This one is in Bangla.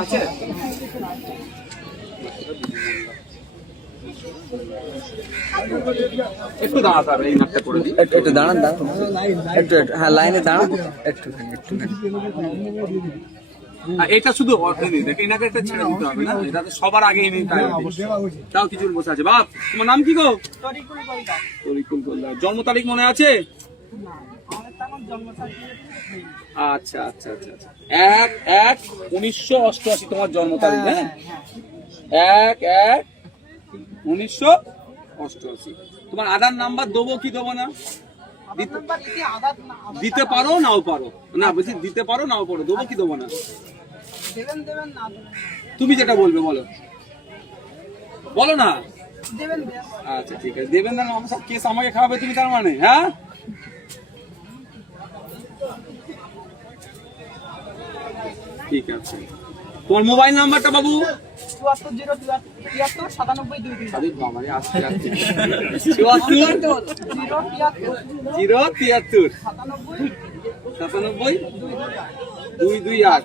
আছে একটু দাঁড়াতে হবে এই নাটটা করে দিই। একটু একটু দাঁড়ান দাঁড়ান। একটু একটু হ্যাঁ লাইনে দাঁড়ান। একটুখানি আর এটা শুধু অর্থনীতি দেখ এনাকে একটা ছেড়ে দিতে হবে না? এটা তো সবার আগে এনে তাও কিছু বসে আছে। বাপ তোমার নাম কি গো? তরিকুল জন্ম তারিখ মনে আছে? আচ্ছা আচ্ছা আচ্ছা আচ্ছা। এক এক উনিশশো অষ্টআশি তোমার জন্ম তারিখ হ্যাঁ? এক এক উনিশশো অষ্টআশি। তোমার আধার নাম্বার দেবো কি দেবো না? দিতে- পারো নাও পারো। না বলছি দিতে পারো নাও পারো দেবো কি দেবো না? দেবেন দেবেন না তুমি যেটা বলবে বলো। বলো না। আচ্ছা ঠিক আছে। দেবেন না সব কেস আমাকে খাওয়াবে তুমি তার মানে হ্যাঁ? ঠিক আছে। তোমার মোবাইল নাম্বারটা বাবু? জিরো তিয়াত্তর। সাতানব্বই? দুই দুই আট।